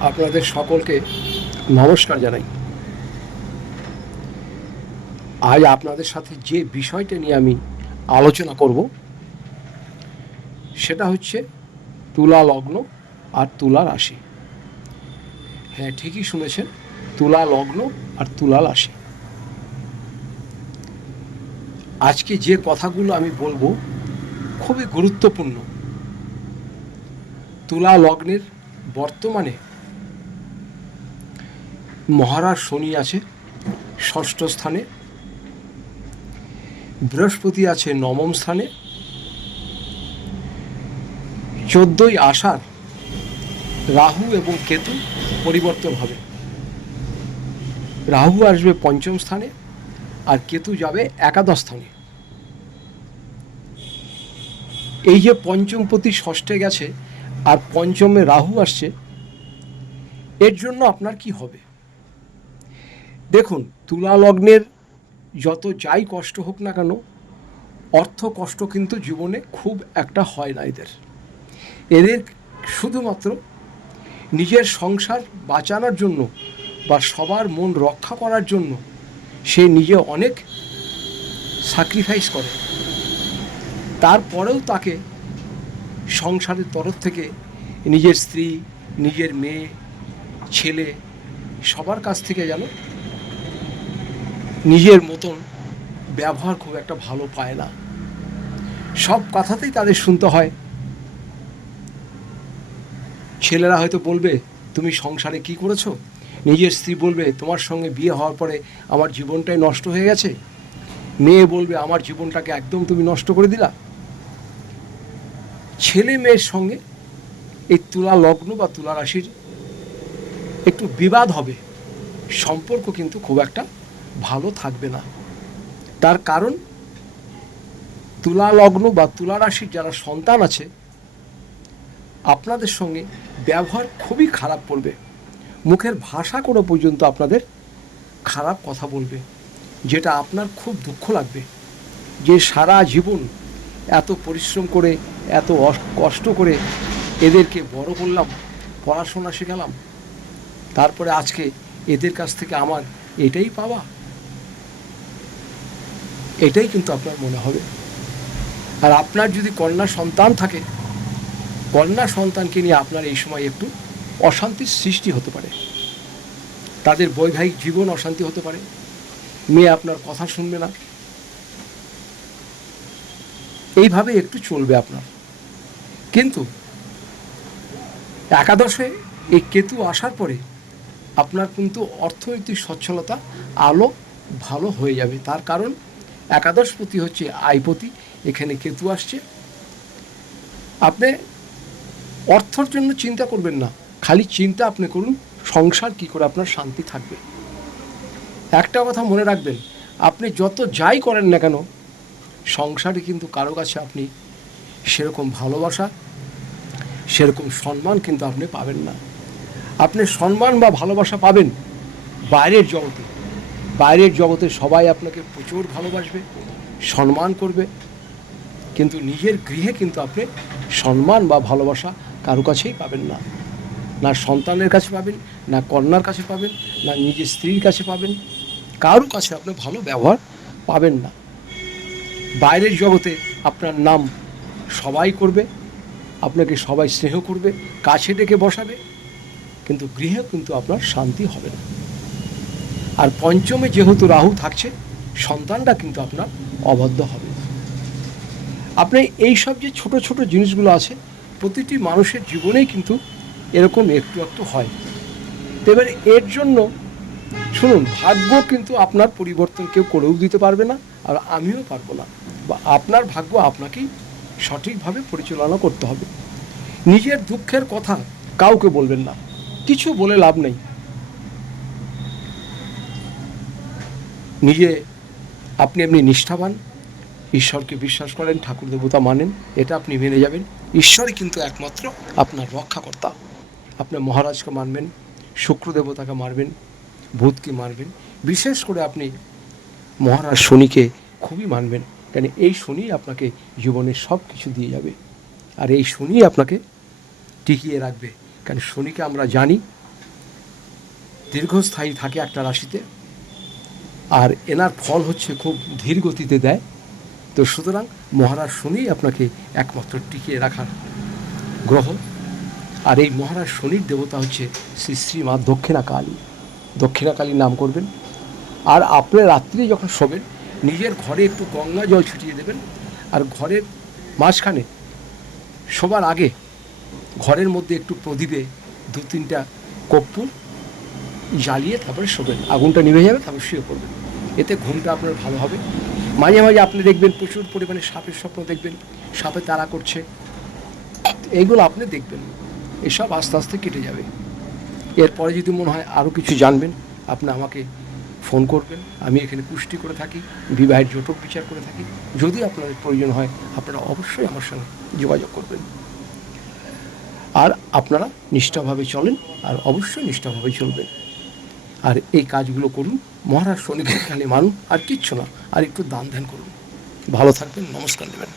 আপনাদের সকলকে নমস্কার জানাই। আজ আপনাদের সাথে যে বিষয়টা নিয়ে আমি আলোচনা করব, সেটা হচ্ছে তুলা লগ্ন আর তুলা রাশি। হ্যাঁ ঠিকই শুনেছেন, তুলা লগ্ন আর তুলা রাশি। আজকে যে কথাগুলো আমি বলব খুবই গুরুত্বপূর্ণ। তুলা লগ্নের বর্তমানে মহারাজ শনি আছে, ষষ্ঠ স্থানে। বৃহস্পতি আছে নবম স্থানে। চোদ্দই আষাঢ়, রাহু এবং কেতু পরিবর্তন হবে। রাহু আসবে পঞ্চম স্থানে আর কেতু যাবে একাদশ স্থানে। এই যে পঞ্চমপতি ষষ্ঠে গেছে আর পঞ্চমে রাহু আসছে, এর জন্য আপনার কি হবে? দেখুন তুলা লগ্নের যত যাই কষ্ট হোক না কেন, অর্থ কষ্ট কিন্তু জীবনে খুব একটা হয় না এদের। এদের শুধুমাত্র নিজের সংসার বাঁচানোর জন্য বা সবার মন রক্ষা করার জন্য সে নিজে অনেক স্যাক্রিফাইস করে। তারপরেও তাকে সংসারের তরফ থেকে নিজের স্ত্রী, নিজের মেয়ে, ছেলে সবার কাছ থেকে যেন নিজের মতন ব্যবহার খুব একটা ভালো পায় না। সব কথাতেই তাদের শুনতে হয়। ছেলেরা হয়তো বলবে, তুমি সংসারে কি করেছ? নিজের স্ত্রী বলবে, তোমার সঙ্গে বিয়ে হওয়ার পরে আমার জীবনটাই নষ্ট হয়ে গেছে। মেয়ে বলবে, আমার জীবনটাকে একদম তুমি নষ্ট করে দিলা। ছেলে মেয়ের সঙ্গে এই তুলা লগ্ন বা তুলা রাশির একটু বিবাদ হবে। সম্পর্ক কিন্তু খুব একটা ভালো থাকবে না। তার কারণ তুলা লগ্ন বা তুলা রাশির যারা সন্তান আছে, আপনাদের সঙ্গে ব্যবহার খুবই খারাপ করবে। মুখের ভাষা কোনো পর্যন্ত আপনাদের খারাপ কথা বলবে, যেটা আপনার খুব দুঃখ লাগবে। যে সারা জীবন এত পরিশ্রম করে, এত কষ্ট করে এদেরকে বড় করলাম, পড়াশোনা শেখালাম, তারপরে আজকে এদের কাছ থেকে আমার এটাই পাওয়া। এটাই কিন্তু আপনার মনে হবে। আর আপনার যদি কন্যা সন্তান থাকে, কন্যা সন্তানকে নিয়ে আপনার এই সময় একটু অশান্তির সৃষ্টি হতে পারে। তাদের বৈবাহিক জীবন অশান্তি হতে পারে। মেয়ে আপনার কথা শুনবে না। এইভাবে একটু চলবে আপনার। কিন্তু একাদশে এই কেতু আসার পরে আপনার কিন্তু অর্থনৈতিক সচ্ছলতা আলো ভালো হয়ে যাবে। তার কারণ একাদশপতি হচ্ছে আইপতি এখানে কেতু আসছে। আপনি অর্থর জন্য চিন্তা করবেন না, খালি চিন্তা আপনি করুন, সংসার কি করে আপনার শান্তি থাকবে। একটা কথা মনে রাখবেন, আপনি যত যাই করেন না কেন, সংসারে কিন্তু কারও কাছে আপনি সেরকম ভালোবাসা, সেরকম সম্মান কিন্তু আপনি পাবেন না। আপনি সম্মান বা ভালোবাসা পাবেন বাইরের জগতে। বাইরের জগতে সবাই আপনাকে প্রচুর ভালোবাসবে, সম্মান করবে, কিন্তু নিজের গৃহে কিন্তু আপনি সম্মান বা ভালোবাসা কারও কাছেই পাবেন না। না সন্তানের কাছে পাবেন, না কন্যার কাছে পাবেন, না নিজের স্ত্রীর কাছে পাবেন, কারও কাছে আপনি ভালো ব্যবহার পাবেন না। বাইরের জগতে আপনার নাম সবাই করবে, আপনাকে সবাই স্নেহ করবে, কাছে ডেকে বসাবে, কিন্তু গৃহে কিন্তু আপনার শান্তি হবে না। আর পঞ্চমে যেহেতু রাহু থাকছে সন্তানটা কিন্তু আপনার অবাধ্য হবে। আপনি এই সব যে ছোট ছোট জিনিসগুলো আছে, প্রতিটি মানুষের জীবনেই কিন্তু এরকম একটু একটু হয় এবারে এর জন্য শুনুন, ভাগ্য কিন্তু আপনার পরিবর্তন কেউ করেও দিতে পারবে না, আর আমিও পারব না। বা আপনার ভাগ্য আপনাকেই সঠিকভাবে পরিচালনা করতে হবে। নিজের দুঃখের কথা কাউকে বলবেন না। কিছু বলে লাভ নেই। নিজে আপনি এমনি নিষ্ঠাবান, ঈশ্বরকে বিশ্বাস করেন, ঠাকুর দেবতা মানেন, এটা আপনি মেনে যাবেন। ঈশ্বরই কিন্তু একমাত্র আপনার রক্ষাকর্তা। আপনার মহারাজকে মানবেন, শুক্র দেবতাকে মারবেন ভূতকে মানবেন বিশেষ করে আপনি মহারাজ শনিকে খুবই মানবেন, কেন এই শনি আপনাকে জীবনের সব কিছু দিয়ে যাবে। আর এই শনি আপনাকে টিকিয়ে রাখবে। কেন শনিকে আমরা জানি, দীর্ঘস্থায়ী থাকে একটা রাশিতে। আর এনার ফল হচ্ছে খুব ধীর গতিতে দেয়। তো সুতরাং মহারাজ শনি আপনাকে একমাত্র টিকিয়ে রাখার গ্রহ। আর এই মহারাজ শনির দেবতা হচ্ছে শ্রী শ্রী মা দক্ষিণা কালী দক্ষিণা নাম করবেন। আর আপনি রাত্রি যখন শোবেন, নিজের ঘরে একটু গঙ্গা জল ছিটিয়ে দেবেন। আর ঘরের মাঝখানে শোবার আগে ঘরের মধ্যে একটু প্রদীপে দু তিনটা কর্পূর জ্বালিয়ে তারপরে শোবেন। আগুনটা নিভে যাবে, তারপর শুয়ে পড়বেন। এতে ঘুমটা আপনার ভালো হবে। মাঝে মাঝে আপনি দেখবেন প্রচুর পরিমাণে সাপের স্বপ্ন দেখবেন, সাপে তাড়া করছে। এইগুলো আপনি দেখবেন, এসব আস্তে আস্তে কেটে যাবে। এরপরে যদি মনে হয় আরও কিছু জানবেন, আপনি আমাকে ফোন করবেন। আমি এখানে পুষ্টি করে থাকি, বিবাহের জটক বিচার করে থাকি। যদি আপনাদের প্রয়োজন হয়, আপনারা অবশ্যই আমার সঙ্গে যোগাযোগ করবেন। আর আপনারা নিষ্ঠাভাবে চলেন, আর অবশ্যই নিষ্ঠাভাবে চলবেন। আর এই কাজগুলো করুন, মহারাজ শনিকে খালি মানুন আর কিচ্ছু না, আর একটু দান ধ্যান করুন। ভালো থাকবেন, নমস্কার নেবেন।